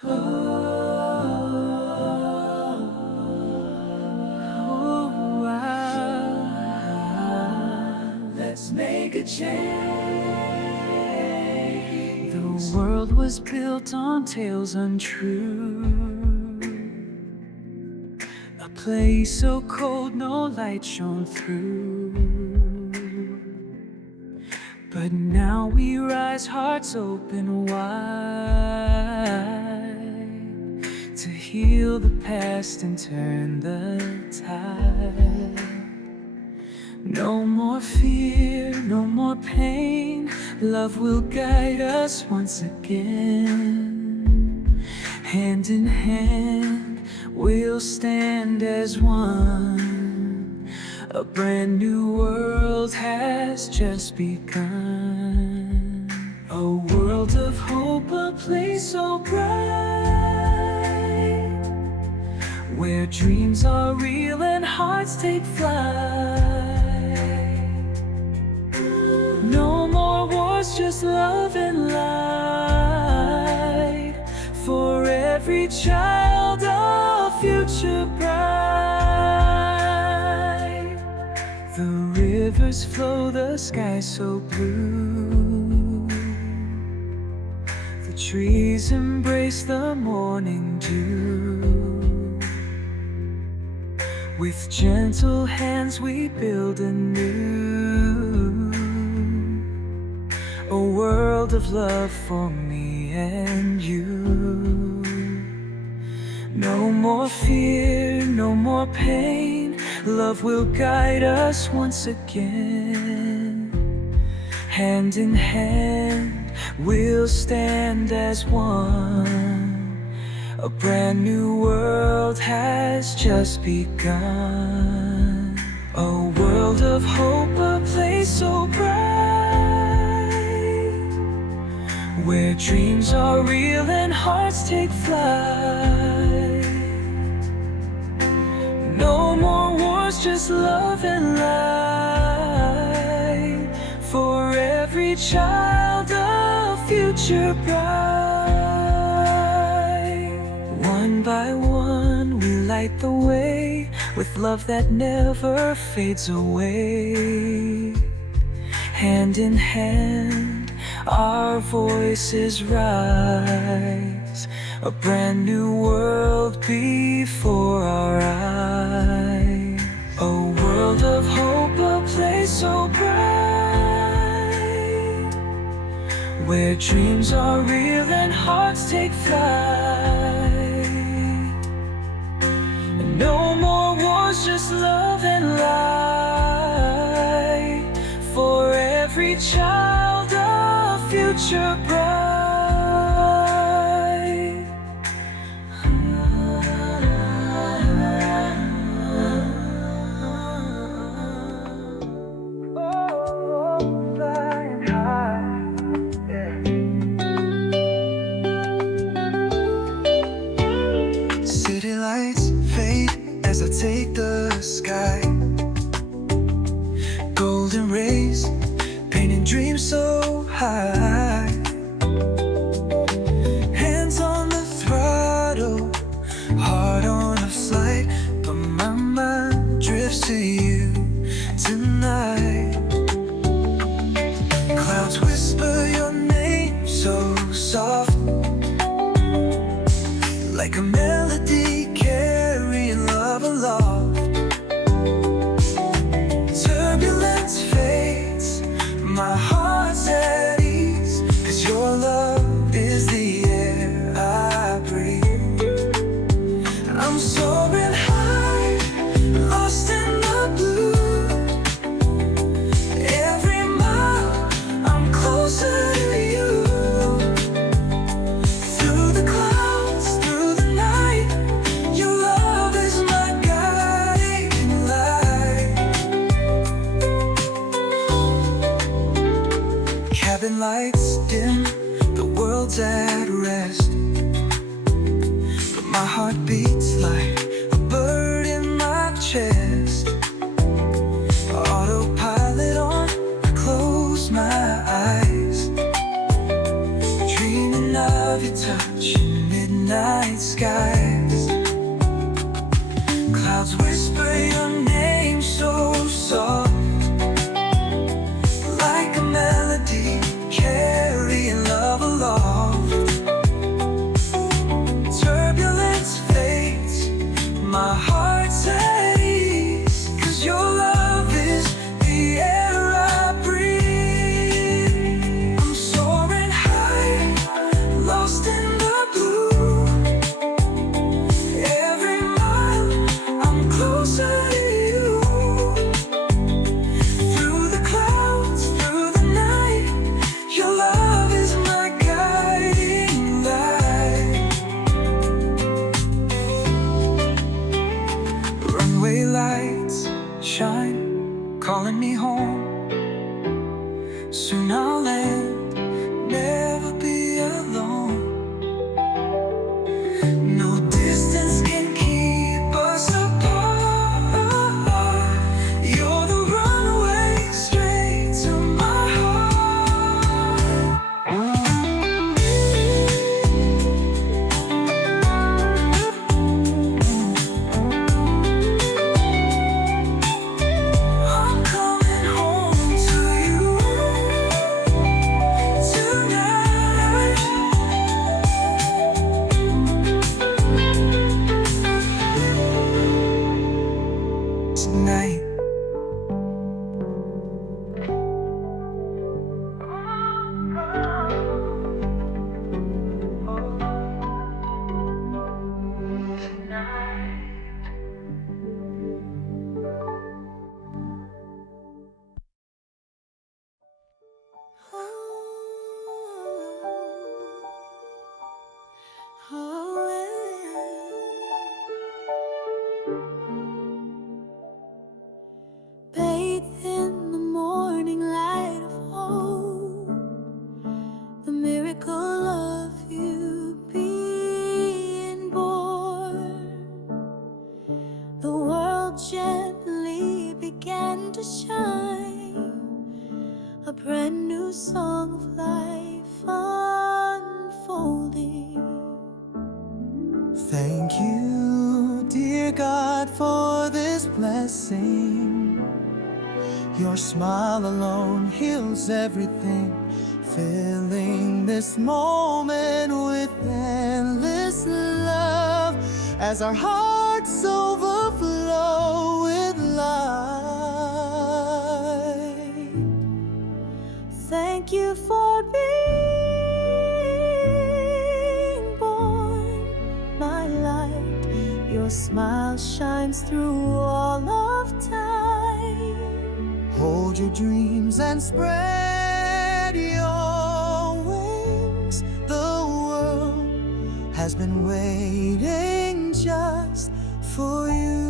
Let's make a change. The world was built on tales untrue. A place so cold no light shone through. But now we rise, hearts open wide, to heal the past and turn the tide. No more fear, no more pain. Love will guide us once again. Hand in hand, we'll stand as one. A brand new world has just begun. A world of hope, a place so bright, where dreams are real and hearts take flight. No more wars, just love and light. For every child, a future bright. The rivers flow, the sky so blue. The trees embrace the morning dew. With gentle hands we build anew. A world of love for me and you. No more fear, no more pain. Love will guide us once again. Hand in hand, we'll stand as one. A brand new world has just begun. A world of hope, a place so bright, where dreams are real and hearts take flight. No more wars, just love and light. For every child, a future bright. One by one, we light the way, with love that never fades away. Hand in hand, our voices rise. A brand new world before our eyes. A world of hope, a place so bright, where dreams are real and hearts take flight. And no more wars, just love and light. For every child, a future bright. City lights fade as I take the sky. Golden rays painting dreams so high. Hands on the throttle, heart on a flight, but my mind drifts to you tonight. Clouds whisper your name so soft, like a melody carrying love aloft. Turbulence fades, my heart's at ease, 'cause your love is the air I breathe. I'm soaring high, lost in the blue. Every mile I'm closer to you. Through the clouds, through the night, your love is my guiding light. Cabin lights dim, the world's at rest, but my heart beats like a bird in my chest. Autopilot on, I close my eyes, dreaming of your touch, midnight skies. Clouds whisper your name so soft, like a melody carrying love aloft. Turbulence fades, my heart's at ease, 'cause your love is the air I breathe. I'm soaring high, lost in the blue. Every mile I'm closer to you. Through the clouds, through the night, your love is my guiding light. Runway lights shine, calling me home. Soon I'll land, never be alone. No distance can keep us apart. You're the runaway straight to my heart. I'm coming home to you tonight. Tonight. Bathe in the morning light of hope, the miracle of you being born. The world gently began to shine, a brand new song of life unfolding. Thank you, dear God, for this blessing. Your smile alone heals everything, filling this moment with endless love as our hearts overflow with light. Thank you for being born, my light. Your smile shines through all of time. Hold your dreams and spread your wings. The world has been waiting just for you.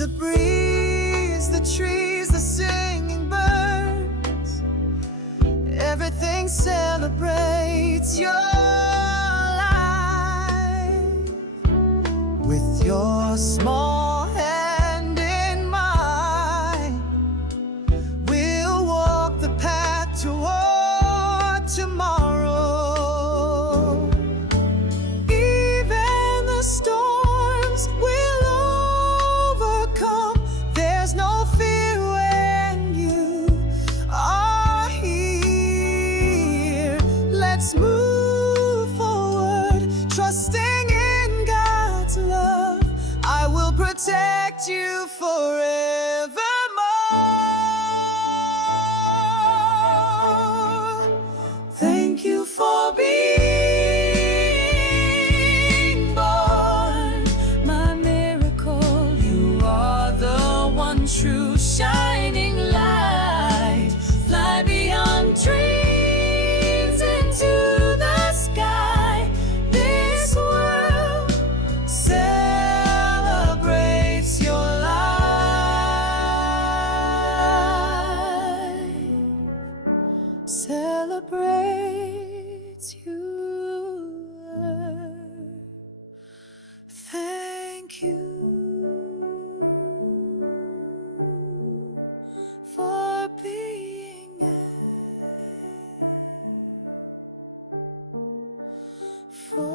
The breeze, the trees, the singing birds, everything celebrates your life. With your small hand in mine, we'll walk the path toward tomorrow. Even the storms will overcome. There's no fear when you are here. Let's move forward, trusting in God's love. I will protect you forevermore. Thank you for being born, My miracle, You are the one true shining light. fly beyond dreams into the sky. This world celebrates your light. for